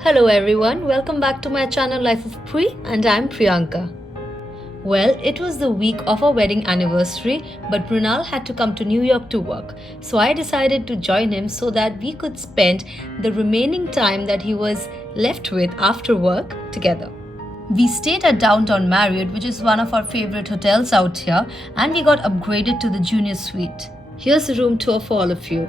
Hello everyone, welcome back to my channel Life of Pri and I'm Priyanka. Well, it was the week of our wedding anniversary, but Brunal had to come to New York to work. So I decided to join him so that we could spend the remaining time that he was left with after work together. We stayed at downtown Marriott, which is one of our favorite hotels out here, and we got upgraded to the junior suite. Here's a room tour for all of you.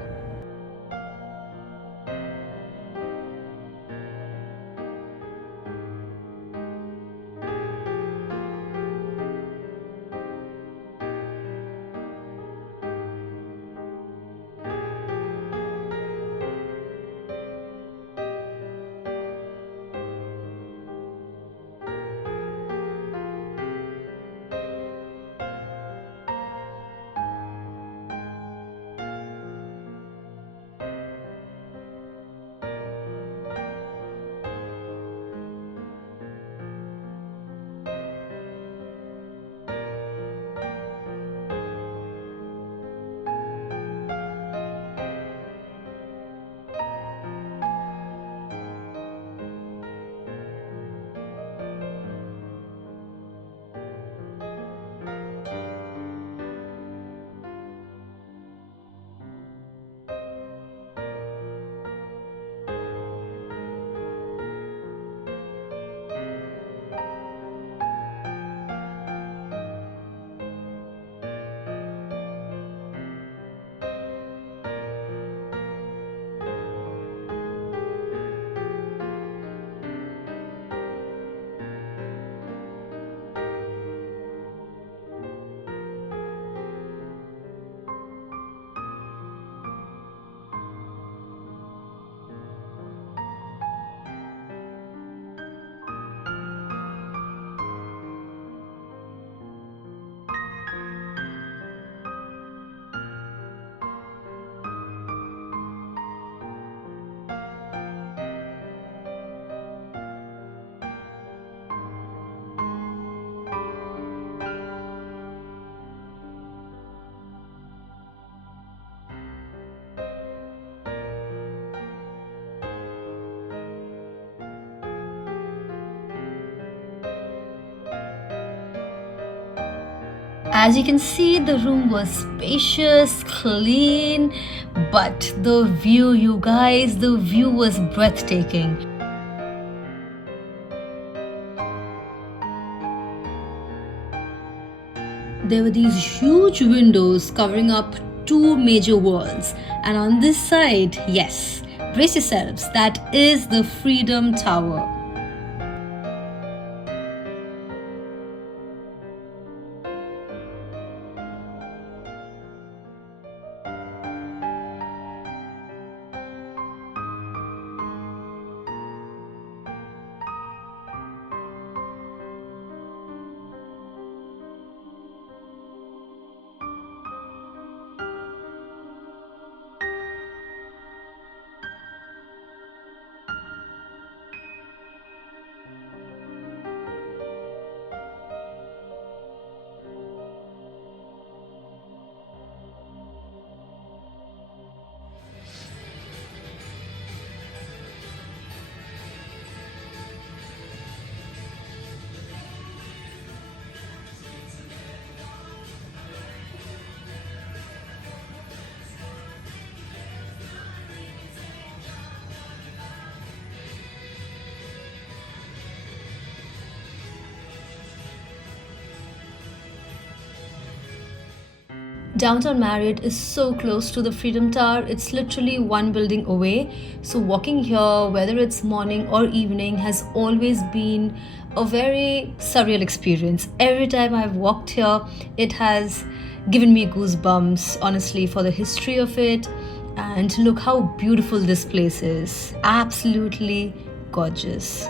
As you can see, the room was spacious, clean, but the view, you guys, the view was breathtaking. There were these huge windows covering up two major walls, and on this side, yes, brace yourselves, that is the Freedom Tower. Downtown Marriott is so close to the Freedom Tower, it's literally one building away. So, walking here, whether it's morning or evening, has always been a very surreal experience. Every time I've walked here, it has given me goosebumps, honestly, for the history of it. And look how beautiful this place is. Absolutely gorgeous.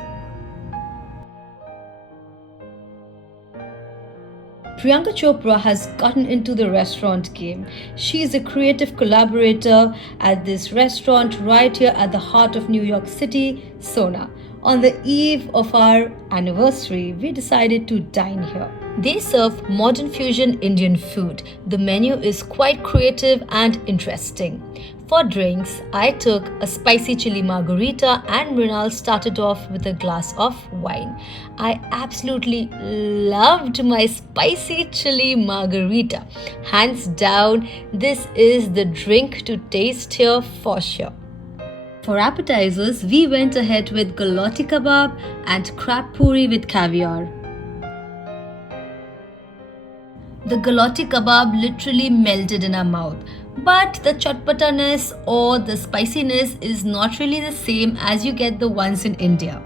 Priyanka Chopra has gotten into the restaurant game. She is a creative collaborator at this restaurant right here at the heart of New York City, SONA. On the eve of our anniversary, we decided to dine here. They serve modern fusion Indian food. The menu is quite creative and interesting. For drinks, I took a spicy chili margarita and Mrinal started off with a glass of wine. I absolutely loved my spicy chili margarita. Hands down, this is the drink to taste here for sure. For appetizers, we went ahead with galotti kebab and crab puri with caviar. The galotti kebab literally melted in our mouth. But the chatpataness or the spiciness is not really the same as you get the ones in India.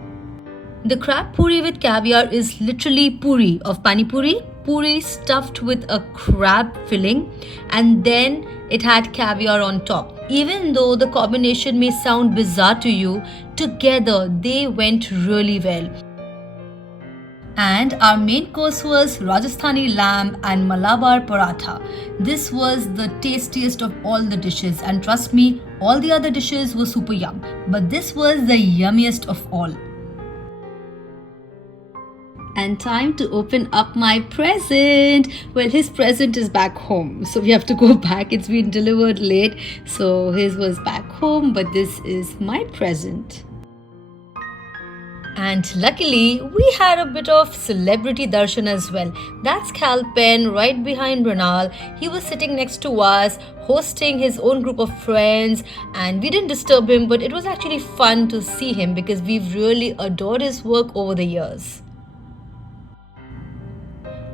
The crab puri with caviar is literally puri of pani puri. Puri stuffed with a crab filling and then it had caviar on top. Even though the combination may sound bizarre to you, together they went really well. And our main course was Rajasthani lamb and Malabar paratha. This was the tastiest of all the dishes, and trust me, all the other dishes were super yum. But this was the yummiest of all. And time to open up my present. Well, his present is back home, so we have to go back. It's been delivered late, so his was back home, but this is my present. And luckily, we had a bit of celebrity darshan as well. That's Cal Penn right behind Mrinal. He was sitting next to us, hosting his own group of friends, and we didn't disturb him, but it was actually fun to see him because we've really adored his work over the years.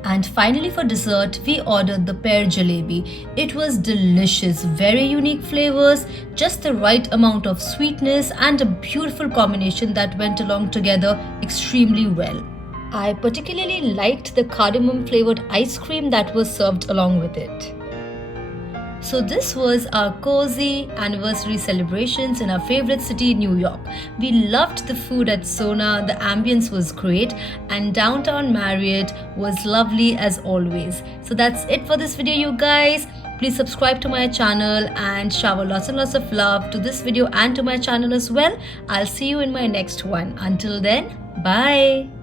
And finally for dessert, we ordered the pear jalebi. It was delicious, very unique flavors, just the right amount of sweetness and a beautiful combination that went along together extremely well. I particularly liked the cardamom flavored ice cream that was served along with it. So this was our cozy anniversary celebrations in our favorite city, New York. We loved the food at SONA, the ambience was great, and downtown Marriott was lovely as always. So that's it for this video, you guys. Please subscribe to my channel and shower lots and lots of love to this video and to my channel as well. I'll see you in my next one. Until then, bye.